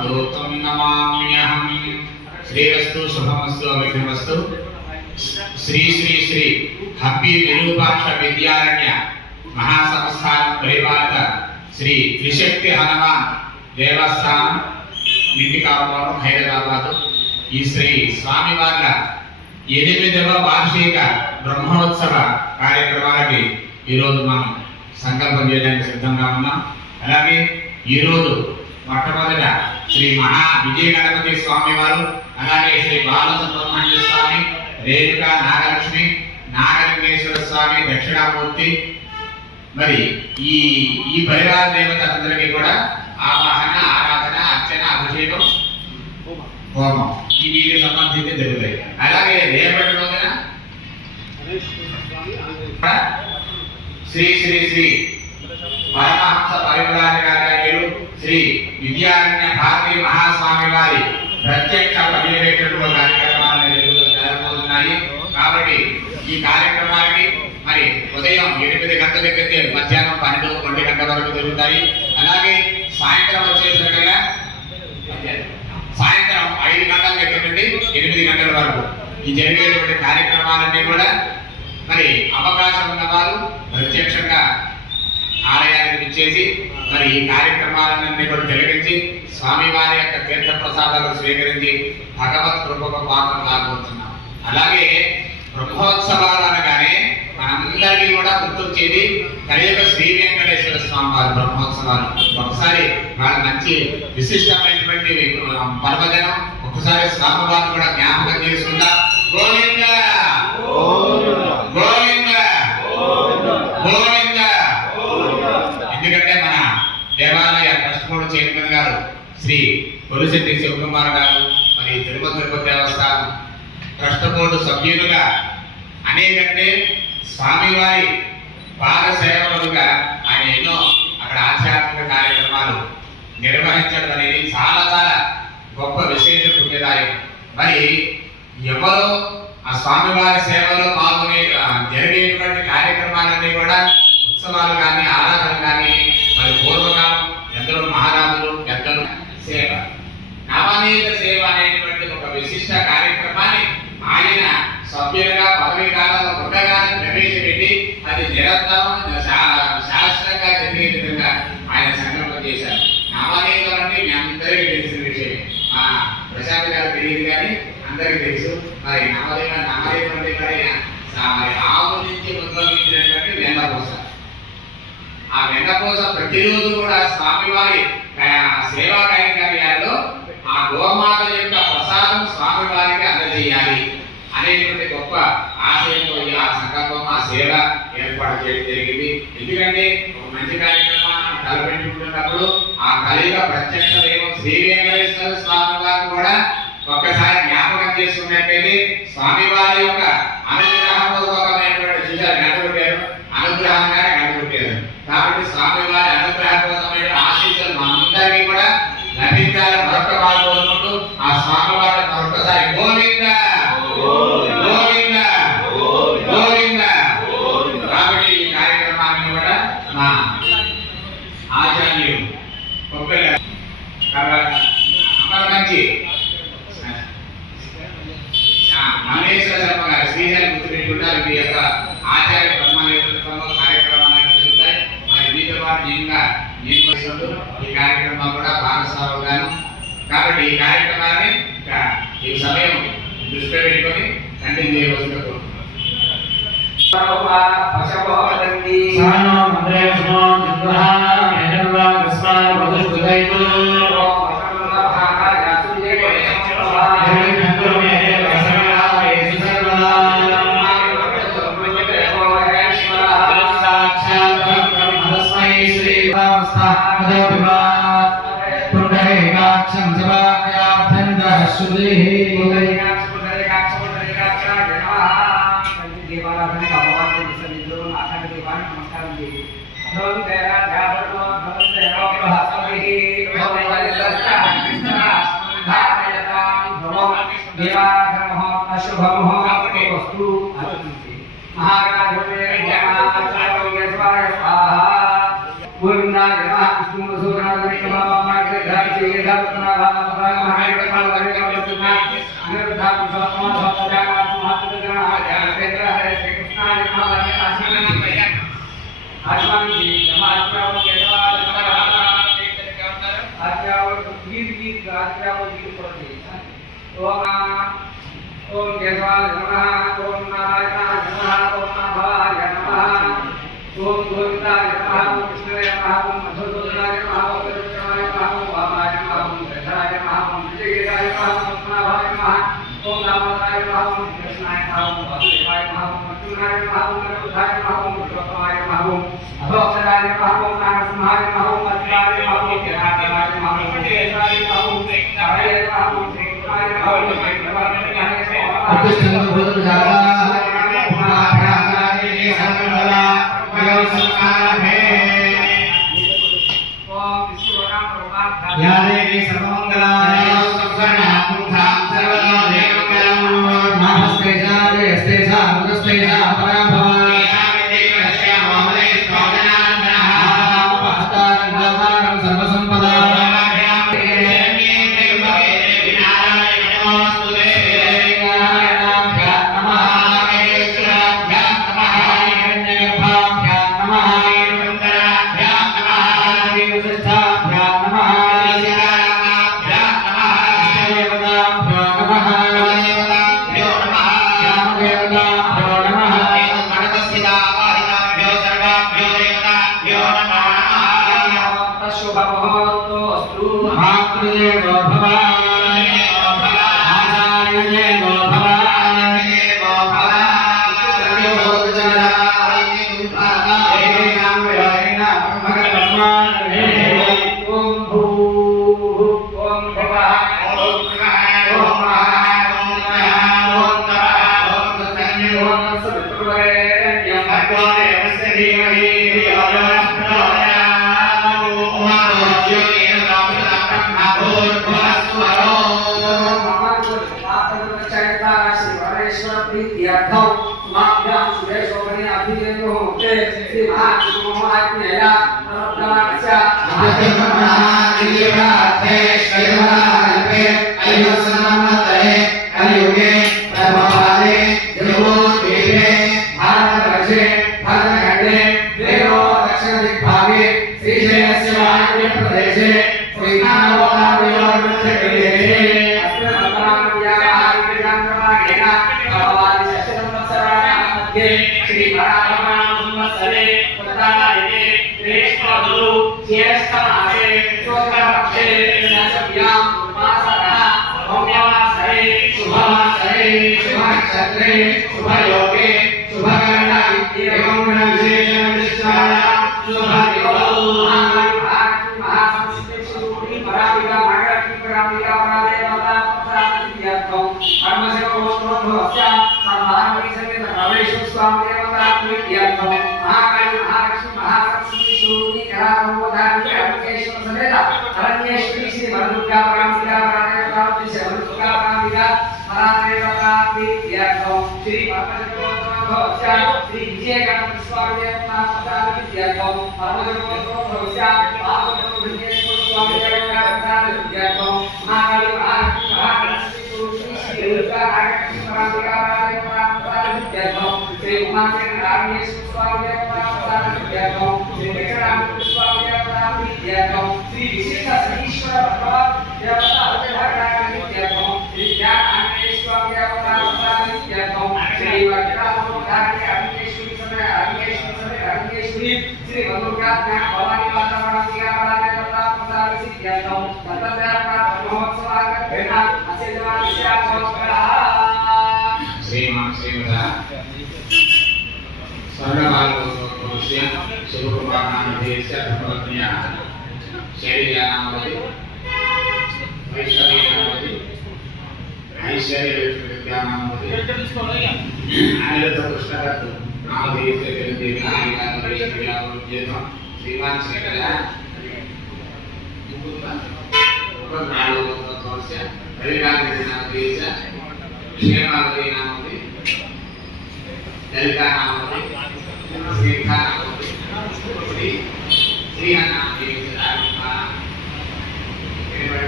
रामदूतं नमाम्यहम्। श्रीरस्तु शुभमस्तु अभिघ्नमस्तु। श्री श्री श्री हब्बी विरूपाक्ष विद्यारण्य महासंस्थान परिवार श्री त्रिशक्ति हनुमान देवस्थान निंडिकापुरम हैदराबाद ఈ శ్రీ స్వామివార్ల 8వ వార్షిక బ్రహ్మోత్సవ కార్యక్రమానికి ఈరోజు మనం సంకల్పం చేయడానికి సిద్ధంగా ఉన్నాం. అలాగే ఈరోజు మొట్టమొదట శ్రీ మహా విజయ గణపతి స్వామి వారు, అలాగే శ్రీ బాలసుబ్రహ్మణ్య స్వామి, రేణుకా నాగలక్ష్మి, నాగలింగేశ్వర స్వామి, దక్షిణామూర్తి, మరి ఈ పరివార దేవతలందరికీ కూడా ఆవాహన, ఆరాధన, అర్చన, అభిషేకం, హోమం ఈ వీటికి సంబంధించి జరుగుతాయి. అలాగే రేపటి రోజున శ్రీ శ్రీ శ్రీ పరమహంస పరివ్రాజకాచార్యులు శ్రీ విద్యారణ్య భారతీ మహాస్వామి వారి ప్రత్యక్ష పర్యవేక్షణ కార్యక్రమాలు జరగబోతున్నాయి. కాబట్టి ఈ కార్యక్రమానికి మరి ఉదయం 8 గంటల దగ్గర మధ్యాహ్నం 12 గంటల వరకు జరుగుతాయి. అలాగే సాయంత్రం వచ్చేసరికల్లా సాయంత్రం 5 గంటల దగ్గర నుండి 8 గంటల వరకు ఈ జరిగేటువంటి కార్యక్రమాలన్నీ కూడా మరి అవకాశం ఉన్నవారు ప్రత్యక్షంగా ఆలయానికి విచ్చేసి మరి ఈ కార్యక్రమాలన్నీ కూడా తిలకించి స్వామివారి యొక్క తీర్థ ప్రసాదాలు స్వీకరించి భగవత్ కృపకు పాత్ర కాకపోతున్నాం. అలాగే బ్రహ్మోత్సవాలు అనగానే మనందరికీ కూడా గుర్తొచ్చేది కలియుగ శ్రీ వెంకటేశ్వర స్వామి వారి బ్రహ్మోత్సవాలు. ఒకసారి వాళ్ళ మంచి విశిష్టమైనటువంటి పర్వదినం, ఒకసారి స్వామివారిని కూడా జ్ఞాపకం చేసుకుందాం. గోవింద గోవింద గోవింద. ఎందుకంటే మన దేవాలయ ట్రస్ట్ బోర్డు చైర్మన్ గారు శ్రీ కొలిశెట్టి శివకుమార్ గారు, మరి తిరుమల తిరుపతి దేవస్థానం ట్రస్ట్ బోర్డు సభ్యులుగా అనేకంటే స్వామివారి పాద సేవకులుగా ఆయన ఎన్నో అక్కడ ఆధ్యాత్మిక కార్యక్రమాలు నిర్వహించడం అనేది చాలా చాలా గొప్ప విశేష పుణ్యదాయకం. మరి ఎవరో ఆ స్వామివారి సేవలో పాల్గొనే జరిగేటువంటి కార్యక్రమాలన్నీ కూడా ఉత్సవాలు కానీ ఆరాధన కానీ మరి పూర్వకాలం ఎందరో మహారాజులు ఎందరో సేవ, నవనీత సేవ అనేటువంటి ఒక విశిష్ట కార్యక్రమాన్ని ఆయన సభ్యులుగా పదవి కాలంలో ఉండగానే ప్రవేశపెట్టి అది నిరంతరం శాస్త్రంగా జరిగే విధంగా ఆయన సంకల్పం చేశారు. నవనీతం అంటే మీ అందరికీ తెలిసిన విషయం. ప్రశాంత్ గారు తెలియదు కానీ అందరికీ తెలుసు. మరి నవనీతం అంటే మరి ఆవు నుంచి ఉద్భవించినటువంటి వెన్నపూస. ఆ వెన్నపూస ప్రతిరోజు కూడా స్వామివారి సేవా కార్యాలయాల్లో ఆ గోమాత యొక్క ప్రసాదం స్వామివారికి అందజేయాలి అనేటువంటి గొప్ప ఆశయంతో ఆ సంకల్పం, ఆ సేవ ఏర్పాటు చేయడం జరిగింది. ఎందుకంటే ఒక మంచి కార్యక్రమాన్ని తలపెట్టుకుంటున్నప్పుడు ఆ కలియుగ ప్రత్యక్ష దైవం శ్రీ వెంకటేశ్వర స్వామి వారు కూడా ఒక్కసారి జ్ఞాపకం చేసుకున్నట్లయితే స్వామివారి యొక్క అనుగ్రహపూర్వకమైనటువంటి చూశారు గంటపెట్టారు, అనుగ్రహంగానే గంటపెట్టారు. కాబట్టి స్వామివారి అనుగ్రహపూర్వకమైన ఆశీస్సులు మనందరికీ కూడా లభించాలని మరొక బాగా కోరుకుంటూ ఆ స్వామివారి మరొకసారి గోవింద గోవింద గోవింద. కాబట్టి ఈ కార్యక్రమాన్ని కూడా మా ఆచార్యులు అమరమంచి మల్లేశ్వర శర్మ గారు శ్రీశైలం గుర్తుపెట్టుకుంటారు. మీ యొక్క ఆచార్య బ్రహ్మనేతృత్వంలో కార్యక్రమాలు జరుగుతాయి. మరి మీతో పాటు నేను ఈ కార్యక్రమాలు కూడా భాగస్వాముగాను. కాబట్టి ఈ కార్యక్రమాన్ని ఈ సమయం దృష్టిలో పెట్టుకొని కంటిన్యూ చేయవలసిందిగా కోరుతున్నాను. Gurunda Yamaha Vishnu Sura Vikramama Gridha ओम केशवाय नमः ओम नारायणाय नमः ओम माधवाय नमः ओम गोविंदाय नमः ओम कृष्णाय नमः ओम मधुसूदनाय नमः ओम विष्णुवाय नमः ओम वामाय नमः ओम कृष्णाय नमः ओम विजयाय नमः ओम नाभाय नमः ओम दामोदराय नमः ओम कृष्णाय नमः ओम वासुदेवाय नमः ओम अर्जुनाय नमः ओम अनिरुद्धाय नमः ओम विष्णुवाय नमः ओम अभोक्षराय नमः ओम नारसिंहाय नमः ओम अच्युताय नमः ओम केदाराय नमः ओम केशवाय नमः ओम हरये नमः ओम श्रीकृष्णाय नमः ओम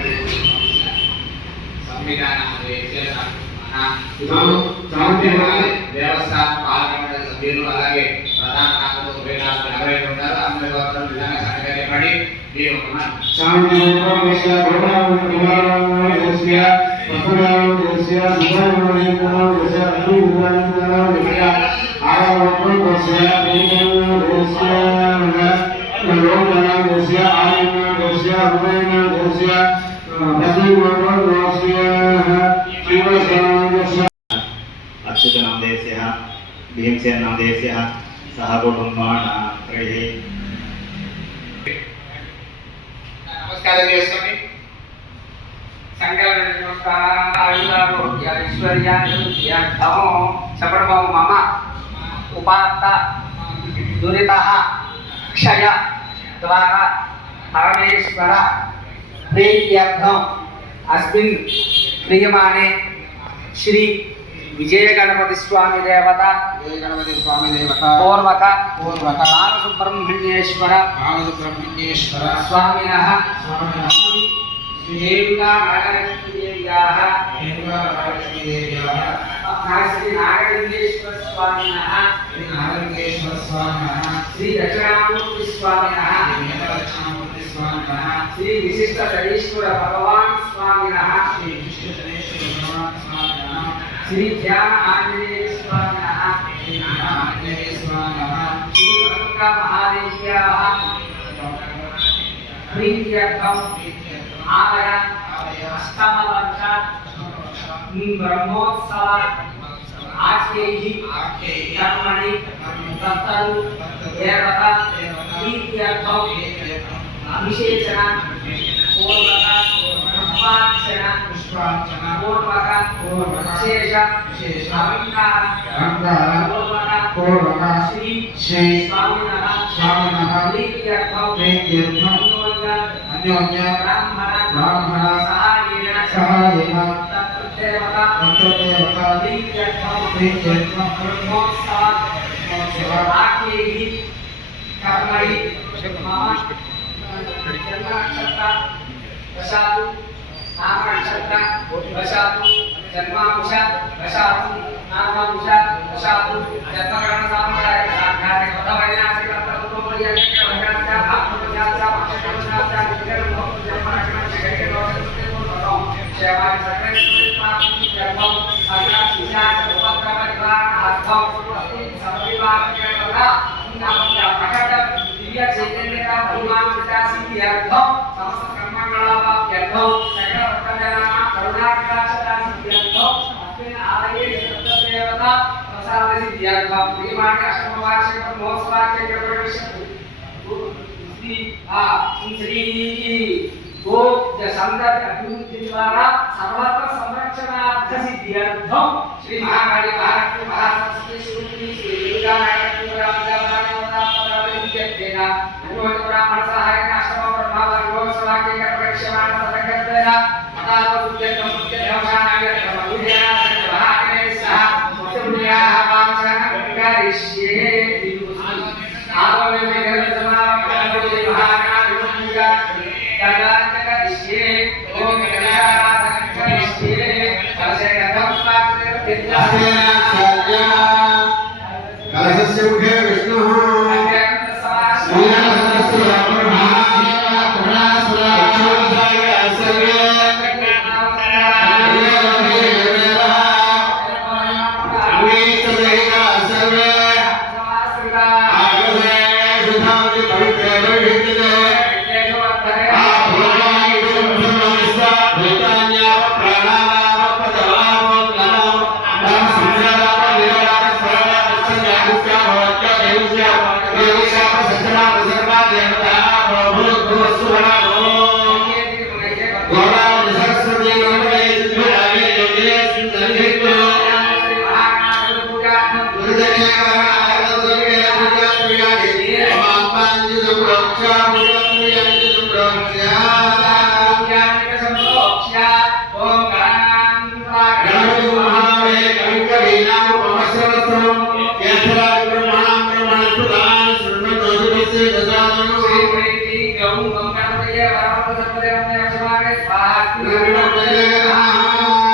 Sri దేవస్థానం పాలకమండలి సభ్యులు అలాగే ప్రధాన నాయకులు 24 ఎవరైతే ఉన్నారో అందరి వద్ద విధంగా సంఘటన పడి మీరు अच्युतनामदेवस्य भीमसेननामदेवस्य सह कुटुम्बानां నమస్కారం చేసుకోండి. సంకల్ప నమస్కారారోగ్య ఐశ్వర్యార్థమో సపడమో మమ ఉపాత్త దురిత క్షయ ద్వారా పరమేశ్వర ప్రీత్యర్థం అస్మిన్ క్రియమాణే శ్రీ విజయ గణపతి స్వామి దేవత పూర్వక బాలసుబ్రహ్మణ్యేశ్వర స్వామినః రేణుకా నాగలక్ష్మీదేవ్యాః శ్రీ నాగలింగేశ్వర స్వామినః శ్రీ దక్షిణామూర్తి స్వామినః శ్రీ విశిష్ట శనీశ్వర భగవాన్ స్వామినః శ్రీ ధ్యాన ఆంజనేయ స్వామినః శ్రీ గంగా మహాదేవ్యాః ప్రీత్యర్థం ఆలయ అష్టమవర్ష బ్రహ్మోత్సవ ఆఖ్యైః కర్మణి తత్తరు దేవత ప్రీత్యర్థం అభిషేచన పూర్వక పుష్పార్చన పూర్వక విశేష అలంకార పూర్వక శ్రీ స్వామినః ప్రీత్యర్థం అన్యోన్య బ్రాహ్మణ సహాయేన తత్దేవత ప్రీత్యర్థం బ్రహ్మోత్సవ ఆఖ్యైః కర్మణి మమ జన్మ నక్షత్ర వశాతు నామ నక్షత్ర వశాతు జన్మాంశ వశాతు నామాంశ వశాతు జన్మగణ సాంప్రదాయ సాంఘాతిక పద వైనాసిక తత్వోపర్యాక వశాత ఆత్మవశాత అక్షరవశాత విగ్రహం జన్మ లక్షణం శరీర దోషం సేవాయ సకలేశ్వరి ప్రాప్తి జన్మం సకల విశాఖ ఉపక్రమ నివారణ అర్థం సమవివాహక వల్ల నామక ప్రకట దివ్య చైతన్యక మహిమాన్విత సిద్ధ్యర్థం సమస్త కర్మకళావాప్యర్థం సకల భక్తజనాన కరుణాకటాక్షతా సిద్ధ్యర్థం అస్మిన్ ఆలయే దేవత ప్రసాద సిద్ధ్యర్థం ప్రియమాణి అష్టమ వార్షిక మహోత్సవాఖ్య ప్రవేశం శ్రీ గోప్త సందర్భ అభివృద్ధి ద్వారా సర్వత్ర సంరక్షణార్థ సిద్ధ్యర్థం శ్రీ మహాకాళి మహాలక్ష్మి మహాసరస్వతి శ్రీ శ్రీ దుర్గా నాగలక్ష్మి అన్యోన్య బ్రాహ్మణ సహాయక అష్టమ బ్రహ్మోత్సవాఖ్య ప్రవేశమాన సదగత్వేన మతావృత్యం कलशस्य मुखे विष्णुः स्वाहा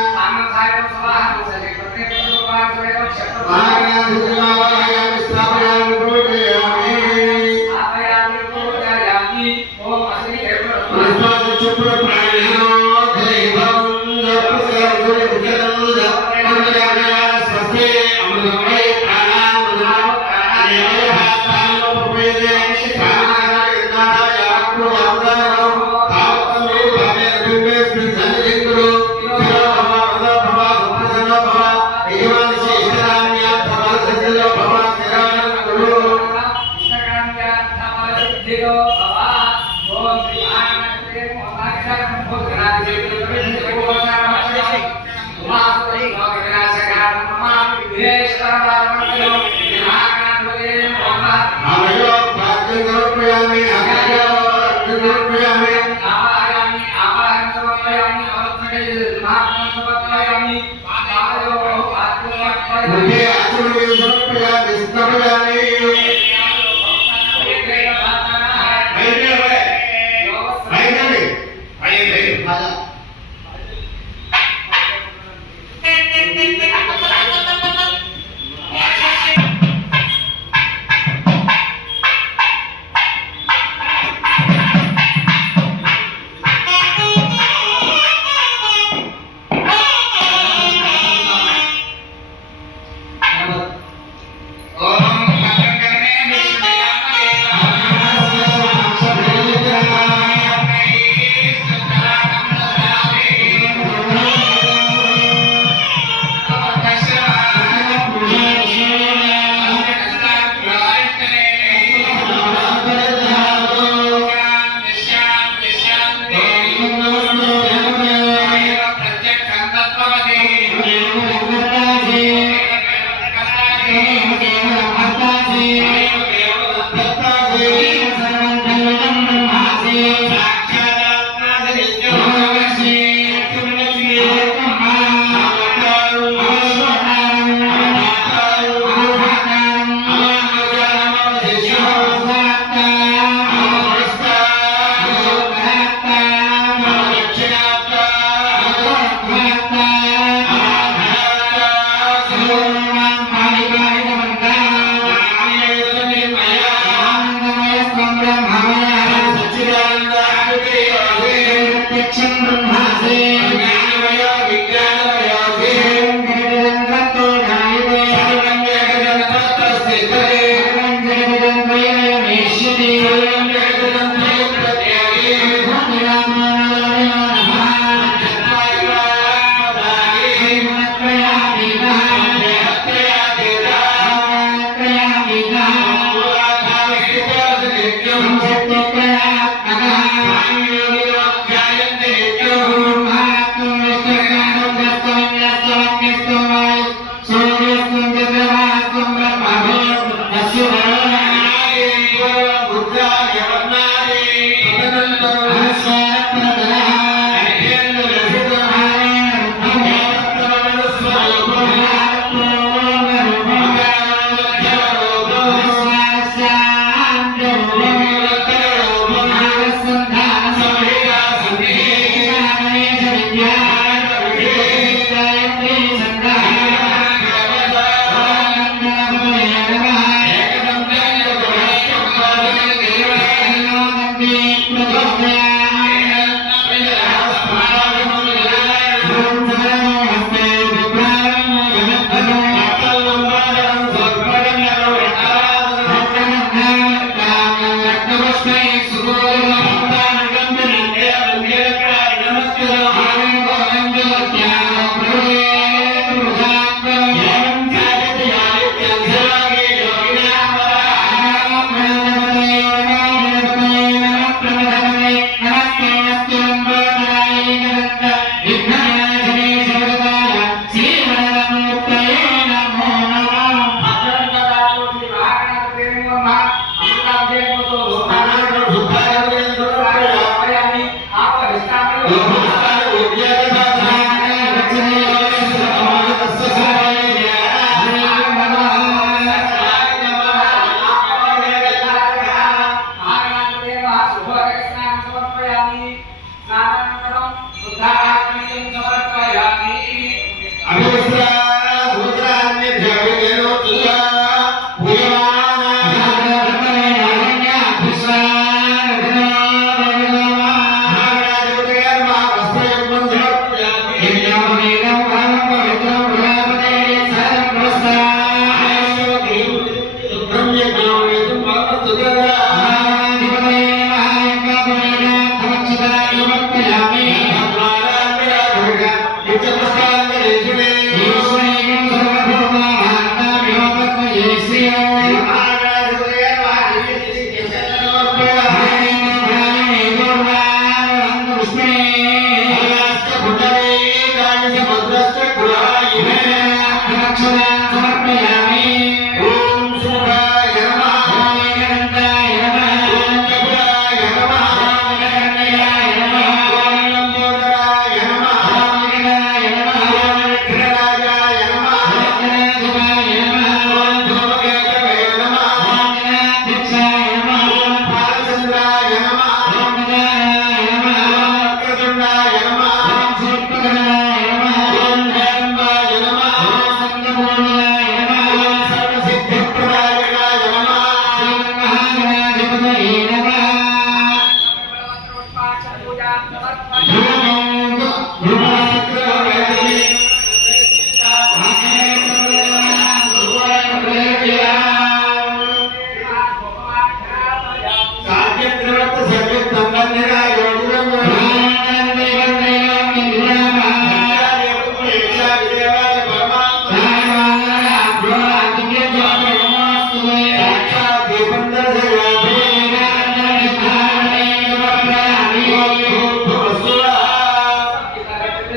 समर्पयामि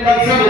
Amin.